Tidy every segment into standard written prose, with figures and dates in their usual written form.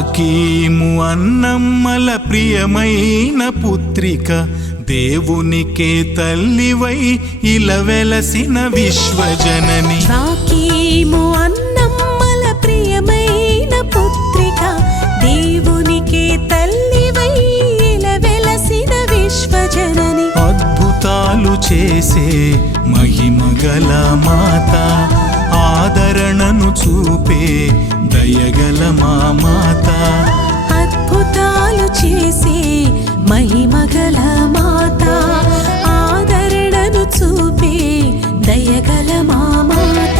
జ్వాకీము అన్నమ్మల ప్రియమైన పుత్రిక, దేవునికే తల్లివై ఇలా వెలసిన విశ్వజనని. జ్వాకీము అన్నమ్మల ప్రియమైన పుత్రిక, దేవునికే తల్లివై ఇలా వెలసిన విశ్వజనని. అద్భుతాలు చేసే మహిమగల మాత, ఆదరణను చూపే దయగల మా మాత. అద్భుతాలు చేసే మహిమగల మాత, ఆదరణను చూపే దయగల మా మాత.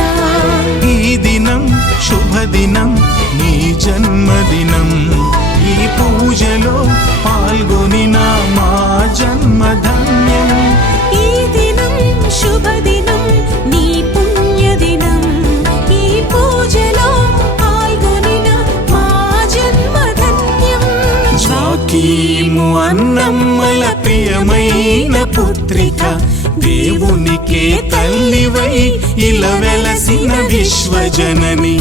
ఈ దినం శుభదినం, నీ జన్మదినం. ఈ పూజలో పాల్గొనిన మా జన్మధన్యం. ఈ దినం శుభదినం, నీ పుణ్యదినం. ఈ పూజలో పాల్గొనిన మా జన్మధన్యం. జ్వాకీము అన్నమ్మల ప్రియమైన పుత్రిక, దేవునికే తల్లివై ఇలా వెలసిన విశ్వజనని.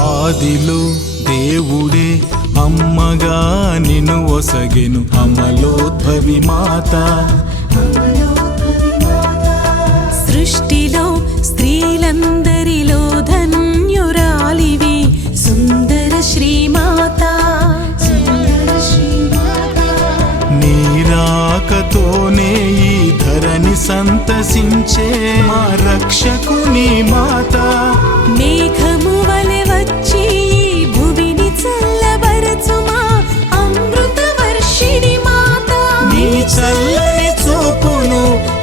ఆదిలో దేవుడే అమ్మగా నిన్ను ఒసగెను, అమలోద్భవి మాత. సృష్టిలో స్త్రీలందరిలో ధన్యురాలివి, సుందర శ్రీమాత. నీ రాకతోనే ఈ ధరణి సంతసించే మా రక్షకుని మాత. మేఘము వలె వచ్చి ఈ భువిని చల్లబరచుమా అమృత వర్షిణి మాత. నీ చల్లని చూపును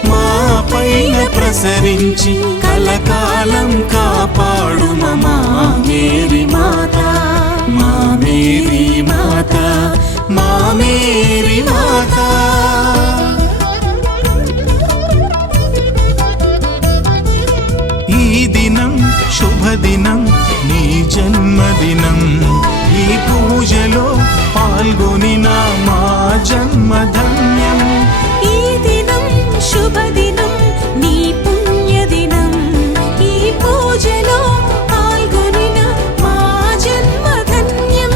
మా పైన ప్రసరించి కలకాలం కాపాడు మా మేరీ మాత. మా మేరీ మాత, మా మేరీ మాత. ఈ దినం శుభదినం, నీ జన్మదినం. ఈ పూజలో పాల్గొనిన మా జన్మధన్యం. ఈ దినం శుభదినం, నీ పుణ్యదినం. ఈ పూజలో పాల్గొనిన మా జన్మధన్యం.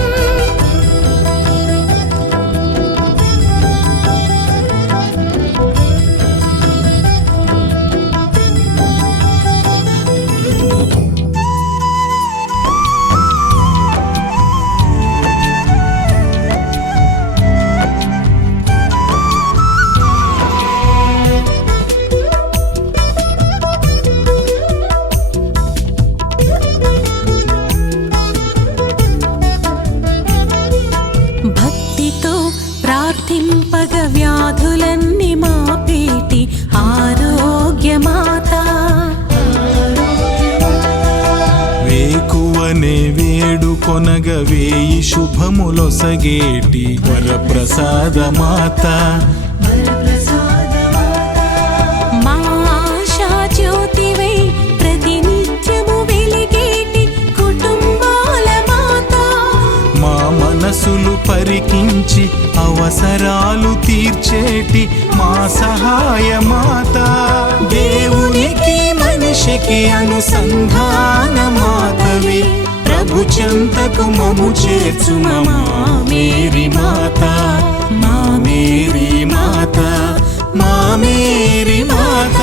భక్తితో ప్రార్థింపగ వ్యాధులన్నీ మాపేటి ఆరోగ్యమాత. వేకువనే వేడుకొనగ వేయి శుభములొసగేటి వరప్రసాద మాత. మా ఆశా జ్యోతివై ప్రతినిత్యము వెలిగేటి కుటుంబాల మాత. మా మనసులు పరికించి అవసరాలు తీర్చేటి మా సహాయ మాత. దేవునికి మనిషికి అనుసంధాన మాతవి, ప్రభు చెంతకు మము చేర్చు మా మేరీ మాత. మా మేరీ మాత, మా మేరీ మాత.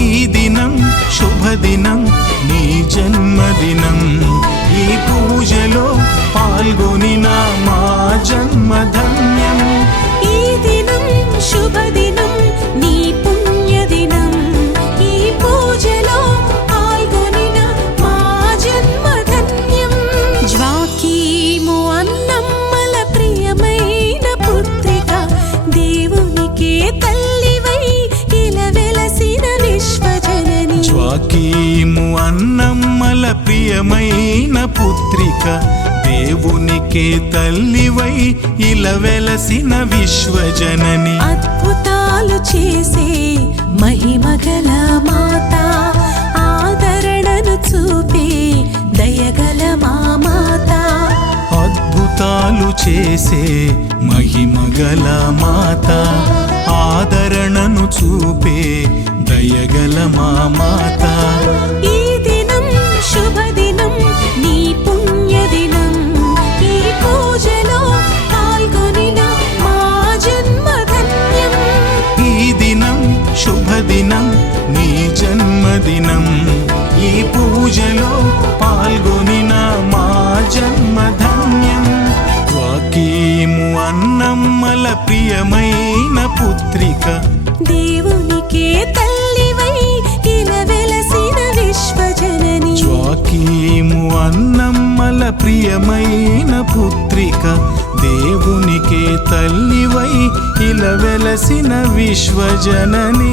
ఈ దినం శుభదినం, నీ జన్మదినం. ఈ పూజలో పాల్గొనిన మా జన్మధన్యం. ఈ దినం శుభదినం, నీ పుణ్యదినం. ఈ పూజలో పాల్గొనిన మా జన్మధన్యం. జ్వాకీ జ్వాకీము అన్నమ్మల ప్రియమైన పుత్రిక దేవునికే తల్లివై ఇలా వెలసిన విశ్వజనని అద్భుతాలు చేసే మహిమగల మాత ఆదరణను చూపే దయగల మా మాత అద్భుతాలు చేసే మహిమగల మాత ఆదరణను చూపే దయగల మా మాత ఈ దినం శుభదినం నీ పుణ్యదినం ఈ పూజలో పాల్గొనిన మా జన్మధన్యం ఈ దినం శుభదినం నీ జన్మదినం ఈ పూజలో పాల్గొనిన మా జన్మధన్యం జ్వాకీము అన్నమ్మల ప్రియమైన పుత్రిక దేవునికే తల్లివై ఇలా వెలసిన విశ్వజనని జ్వాకీము అన్నమ్మల ప్రియమైన పుత్రిక దేవునికే తల్లివై ఇలా వెలసిన విశ్వజనని